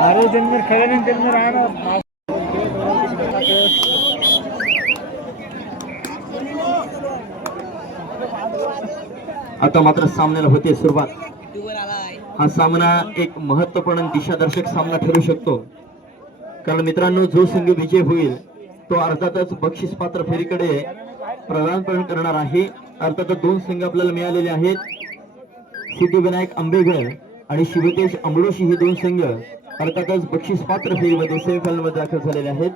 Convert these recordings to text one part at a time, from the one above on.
अरे जन्म खेळल्यानंतर आहे ना. आता मात्र सामन्याला होते सुरुवात. हा सामना एक महत्त्वपूर्ण दिशादर्शक सामना ठरू शकतो. कारण मित्रांनो जो संघ विजय होईल तो अर्थातच बक्षीस पात्र फेरीकडे प्रदान करणार आहे. अर्थातच दोन संघ आपल्याला मिळालेले आहेत. सिद्धिविनायक आंबेघर आणि शिवतेश अमडोशी हे दोन संघ अर्थातच बक्षीस पात्र फेरीमध्ये सेमीफायनलमध्ये दाखल झालेले आहेत.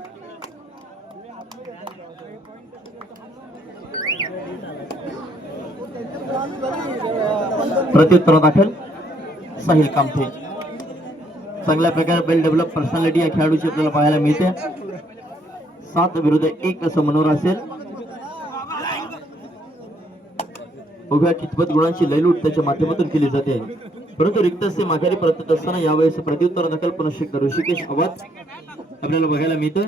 प्रत्युत्तर दाखल. साहिल कामथे चांगल्या प्रकारे वेल डेव्हलप पर्सनॅलिटी या खेळाडूची आपल्याला पाहायला मिळते. सात विरुद्ध एक असं मनोर असेल. उभ्या कितपत गुणांची लयलूट त्याच्या माध्यमातून केली जाते. परंतु रिक्त असे माघारी परतत असताना यावेळेस प्रत्युत्तर दाखल पुन्हा शिकतो ऋषिकेश आवाज आपल्याला बघायला मिळतं.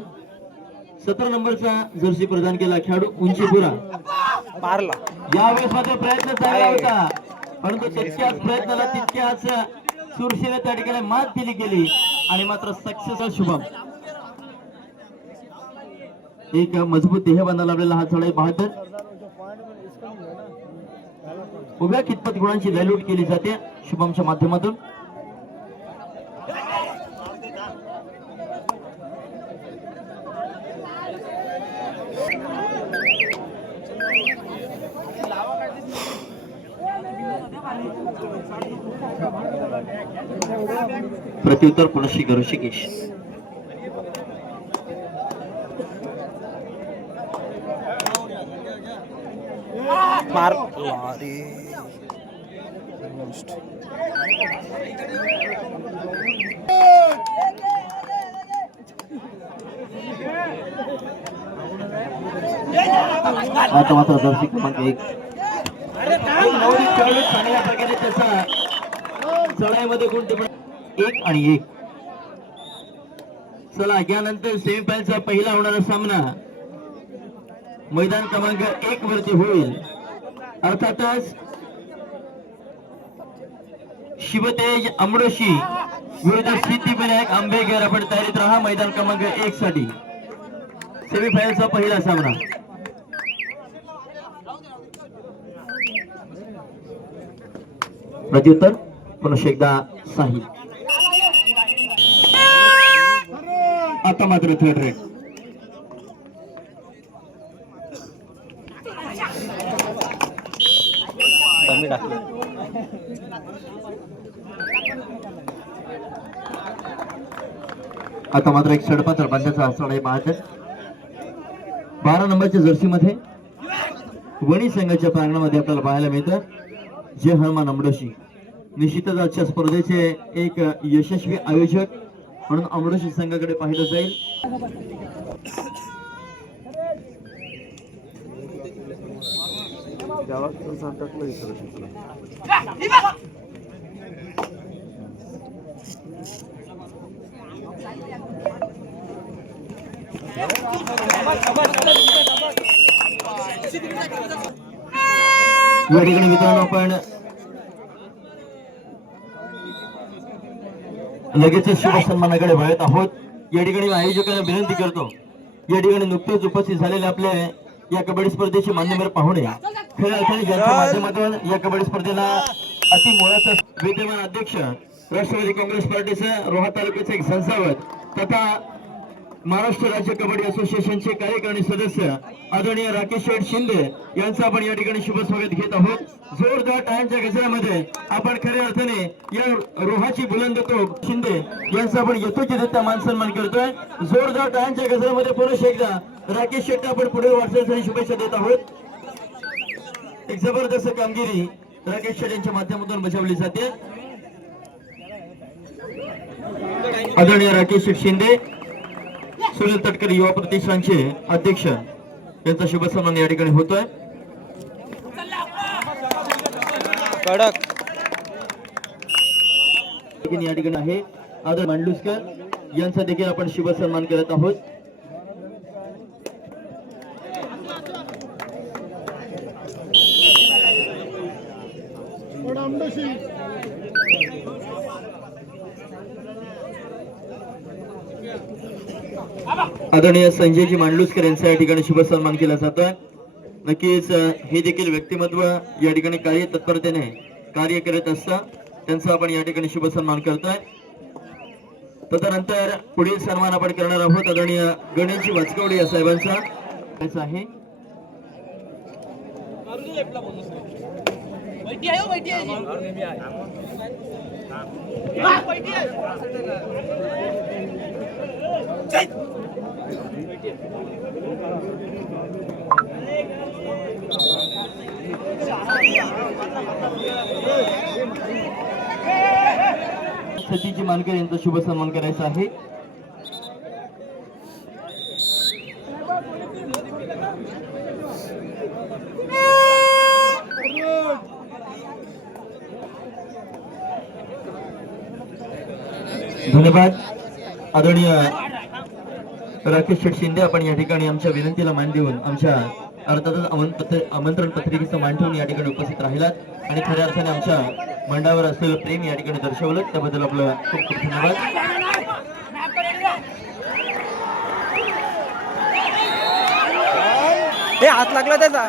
सतरा नंबरचा जर्सी प्रदान केला खेळाडू उंचीपुरा मारला. यावेळेस मात्र प्रयत्न चालला होता. परंतु तितक्याच प्रयत्नाला तितक्याच सुरक्षेने त्या ठिकाणी मात दिली गेली. आणि मात्र सक्सेस शुभम. एक मजबूत देह बांधायला लाभलेला हा चढाई बहादर. उभ्या कितपत गुणांची लयलूट केली जाते. शुभमच्या माध्यमातून प्रत्युत्तर पुनशी ऋषिकेश मार मात्र जर्सी क्रमांक एक. नवनीत खेळाडू चांगल्या प्रकारे त्याचा चढाईमध्ये गुण टिपण एक आणि एक. चला यानंतर सेमीफायनलचा पहिला होणारा सामना मैदान क्रमांक एक वरती होईल. अर्थातच शिवतेज अमडोशी विरुद्ध सिद्धिविनायक आंबेकर आपण तयारीत राहा मैदान क्रमांक एक साठी. सेमीफायनलचा पहिला सामना. प्रत्युत्तर पुनश एकदा साहिल. आता मात्र थर्ड रेट आता मात्र एक षडपात्र बंदाचा असणार आहे महाजन. बारा नंबरच्या जर्सीमध्ये वणी संघाच्या प्रांगणामध्ये आपल्याला पाहायला मिळतं. जय हनुमान अमडोशी निश्चितच आजच्या स्पर्धेचे एक यशस्वी आयोजक म्हणून अमडोशी संघाकडे पाहिलं जाईल. या ठिकाणी मित्रांनो आपण लगेच शुभ सन्मानाकडे वळत आहोत. या ठिकाणी आयोजकांना विनंती करतो या ठिकाणी नुकतेच उपस्थित झालेले आपले या कबड्डी स्पर्धेचे मान्यवर पाहुणे खऱ्या अर्थाने ज्यांच्या माध्यमातून या कबड्डी स्पर्धेला अति मोलाचा विद्यमान अध्यक्ष राष्ट्रवादी काँग्रेस पार्टीचे रोहा तालुक्याचे एक संस्थापक तथा महाराष्ट्र राज्य कबड्डी असोसिएशनचे कार्यकारिणी सदस्य आदरणीय राकेश शेठ शिंदे यांचं आपण या ठिकाणी शुभ स्वागत घेत आहोत. जोरदार टाळ्यांच्या गजरामध्ये आपण खऱ्या अर्थाने या रोहाची बुलंद तोप शिंदे यांचा आपण यथोचित मानसन्मान करतोय. जोरदार टाळ्यांच्या गजरामध्ये पुरुष एकदा राकेश शेट्टी आपण पुढे वाटण्यासाठी शुभेच्छा देत आहोत. एक जबरदस्त कामगिरी राकेश शेट यांच्या माध्यमातून बजावली जाते. आदरणीय राकेश शिंदे सुनील तटकरे युवा प्रतिष्ठानचे अध्यक्ष. यांचा शुभ सन्मान या ठिकाणी होतोय. कडक. देखील या ठिकाणी आहे. आदर मांडलुसकर यांचा देखील आपण शुभ सन्मान करत आहोत. आदरणीय संजयजी मांडलुसकर यांचा या ठिकाणी शुभ सन्मान केला जातोय नक्कीच हे देखील व्यक्तिमत्व या ठिकाणी कार्य तत्परतेने कार्य करत असता. त्यांचा आपण या ठिकाणी शुभ सन्मान करतोय. तदनंतर पुढील सन्मान आपण करणार आहोत आदरणीय गणेशजी वाचकवडे या साहेबांचा. आहे. सतीजी मानकर यांचा शुभ सन्मान करायचा आहे. धन्यवाद. आदरणीय राकेश शेठ शिंदे आपण या ठिकाणी आमच्या विनंतीला मान देऊन आमच्या अर्थातच आमंत्रण आमंत्रण पत्रिकेचं मान ठेवून या ठिकाणी उपस्थित राहिलात. आणि खऱ्या अर्थाने आमच्या मंडळावर असलेलं प्रेम या ठिकाणी दर्शवलं. त्याबद्दल आपलं खूप खूप धन्यवाद. हे हात लागला त्याचा.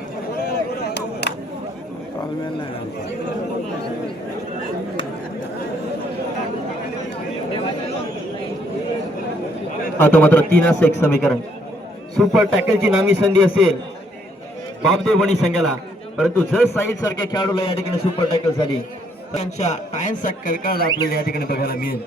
आता मात्र तीन असं एक समीकरण. सुपर टॅकलची नामी संधी असेल. बापदेव संघाला. परंतु जर साईड सारख्या खेळाडूला या ठिकाणी सुपर टॅकल झाली त्यांच्या टायन्सचा कडकाळ आपल्याला या ठिकाणी बघायला मिळेल.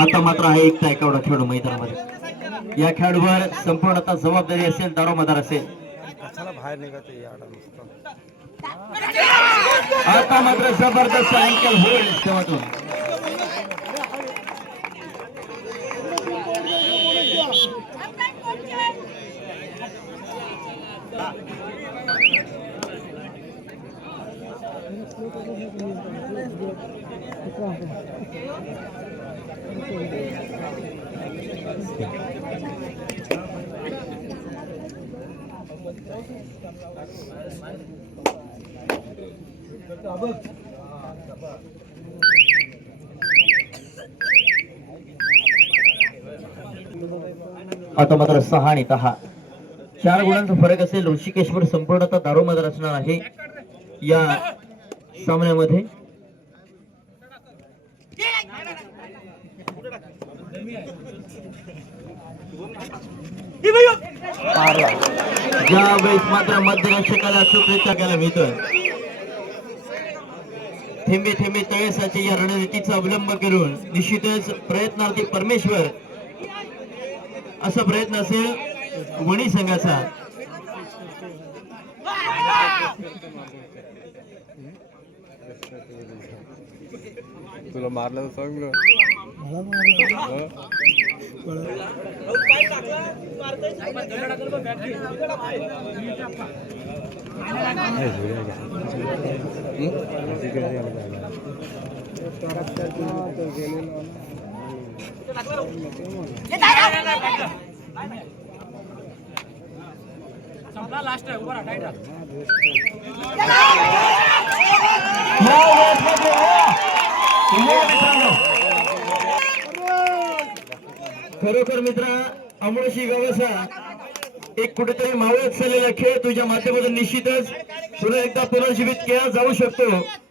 आता मात्र आहे एक टायकावडा खेळाडू मैदानामध्ये. या खेळाडूवर संपूर्णतः जबाबदारी असेल दारोमदार असेल. बाहेर निघत याडा नुसतं? आता मात्र जबरदस्त अँकल होईल तेव्हातून आता मात्र सहा आणि दहा. चार गुणांचा फरक असेल ऋषिकेश्वर संपूर्णतः दारोमदार असणार आहे या सामन्यामध्ये. पारला ज्या वेळेस मात्र मध्यरक्षकाला अचूकरित्या त्याला मिळतोय थेंबे थेंबे तळेसाचे या रणनीतीचा अवलंब करून निश्चितच प्रयत्नार्थी परमेश्वर असा प्रयत्न असेल वणी संघाचा तुला मारलं? सांग ना या वेळेसमध्ये या. खरोखर मित्रा अमोशी गवसा एक कुठेतरी मावळत चाललेला खेळ तुझ्या माध्यमातून निश्चितच पुन्हा एकदा पुनर्जीवित केला जाऊ शकतो.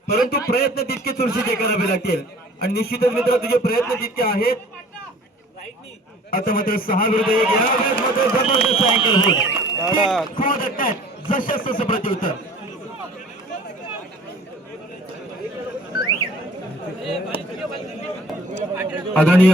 परंतु प्रयत्न तितके चुरशीचे करावे लागतील. आणि निश्चितच मित्र तुझे प्रयत्न तितके आहेत. आता मात्र सहा विरुद्ध एक या मात्र जबरदस्त अँकर होईल. जशास तसं प्रत्युत्तर. आदरणीय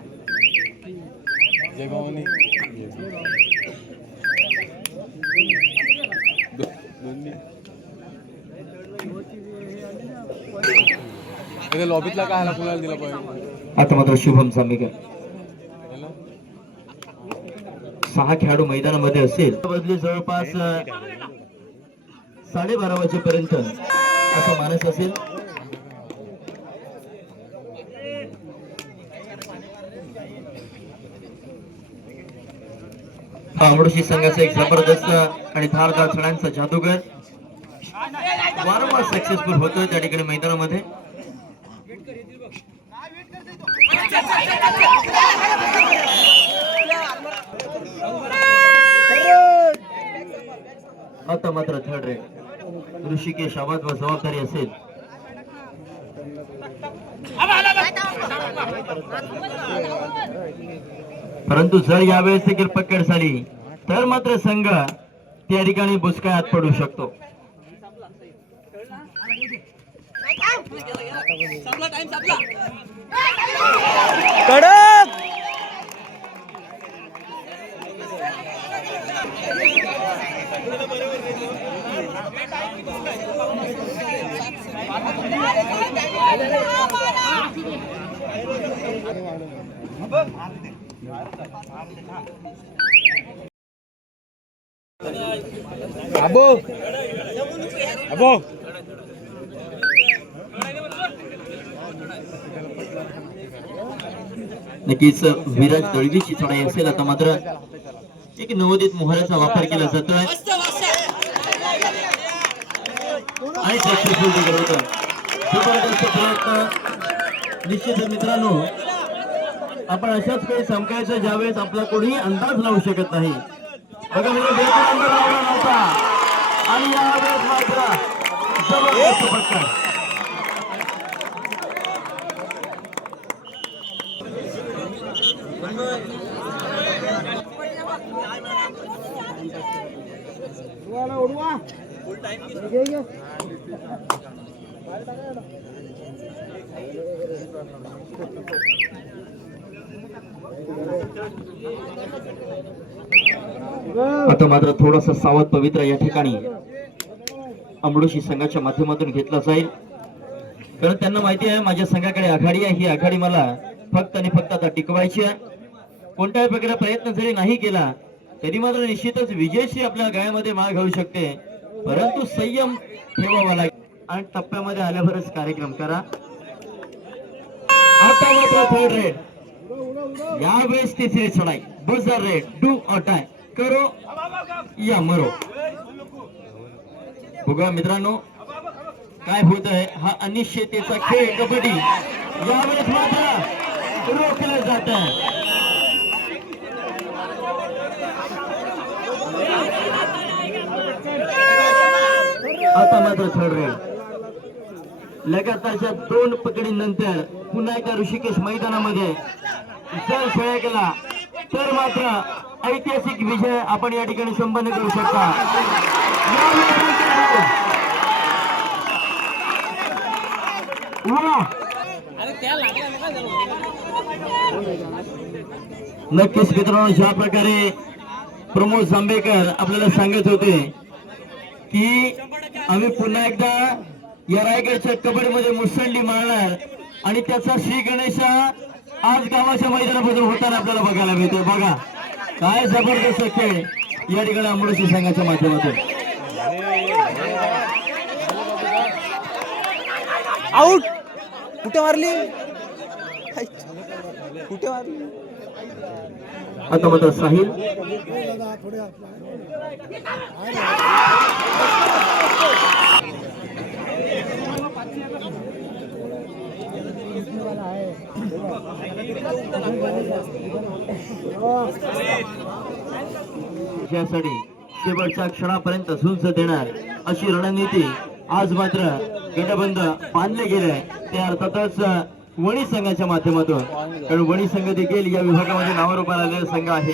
जय भवानी लॉबीतला काय कुणाला दिला पाहिजे? आता मात्र शुभम सामीकर हॅलो? सहा खेळाडू मैदानामध्ये असेल. बदली जवळपास साडेबारा वाजेपर्यंत असा मानस असेल. हा संघाचा एक जबरदस्त आणि धारदार खेळांचा जादूगर. वारंवार सक्सेसफुल होतोय त्या ठिकाणी मैदानामध्ये. आता मात्र थर्ड रेट ऋषिकेश आवाज व जबाबदारी असेल. परंतु जर यावेळेस देखील पकड झाली तर मात्र संघ त्या ठिकाणी बुचकायात पडू शकतो. कडक! अबो! अबो! नक्कीच विराज दळवीची चढाई असेल आता मात्र एक नवोदित मोहराचा वापर केला जातोय. आणि सक्सेसफुल होतं. प्रयत्न. निश्चित मित्रांनो आपण अशाच काही चमकायचं ज्यावेळेस आपला कोणी अंदाज लावू शकत नाही. बघा म्हणजे बिलकुल अंदाज लावला नव्हता. आणि यावेळेस मात्र जबरदस्त फटका आता मात्र थोडासा सावध पवित्र या ठिकाणी अमडोशी संघाच्या माध्यमातून घेतला जाईल. कारण त्यांना माहिती आहे माझ्या संघाकडे आघाडी आहे. ही आघाडी मला फक्त आणि फक्त आता टिकवायची आहे. कोणत्याही प्रकारे प्रयत्न जरी नाही केला तरी मात्र निश्चितच विजयशी आपल्या गायामध्ये माळ घालू शकते. परंतु संयम ठेवावा लागेल. आणि टप्प्यामध्ये आल्यावरच कार्यक्रम करा. आता मात्र थर्ड रेड यावेळेस तिसरी चढाई. बजर रेड डू अटाय करो या मरो. बघा मित्रांनो काय होत आहे? हा अनिश्चिततेचा खेळ कबड्डी. यावेळेस मात्र रोखलं जात आहे. आता मात्र थर्ड रेड लगातारच्या दोन पकडीनंतर पुन्हा एका ऋषिकेश मैदानामध्ये जर खेळ केला तर मात्र ऐतिहासिक विजय आपण या ठिकाणी संपन्न करू शकता. नक्कीच मित्रांनो ज्या प्रकारे प्रमोद जांभेकर आपल्याला सांगत होते की आम्ही पुन्हा एकदा या रायगडच्या कबड्डीमध्ये मुसंडी मारणार आणि त्याचा श्री गणेशा आज गावाच्या मैदानामधून होताना आपल्याला बघायला मिळतोय बघा काय जबरदस्त खेळ या ठिकाणी आंबोडशी संघाच्या माध्यमातून. आउट कुठे मारली? कुठे मारली? आता मात्र साहिल. शेवटच्या क्षणापर्यंत सुंच देणार अशी रणनीती आज मात्र गटबंद बांधले गेले ते अर्थातच वणी संघाच्या माध्यमातून. कारण वणी संघ देखील या विभागामध्ये नावारूपाला आलेला संघ आहे.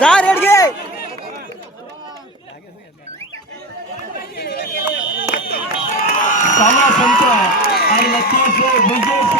जा रेड घे संत आणि नक्कीच विजय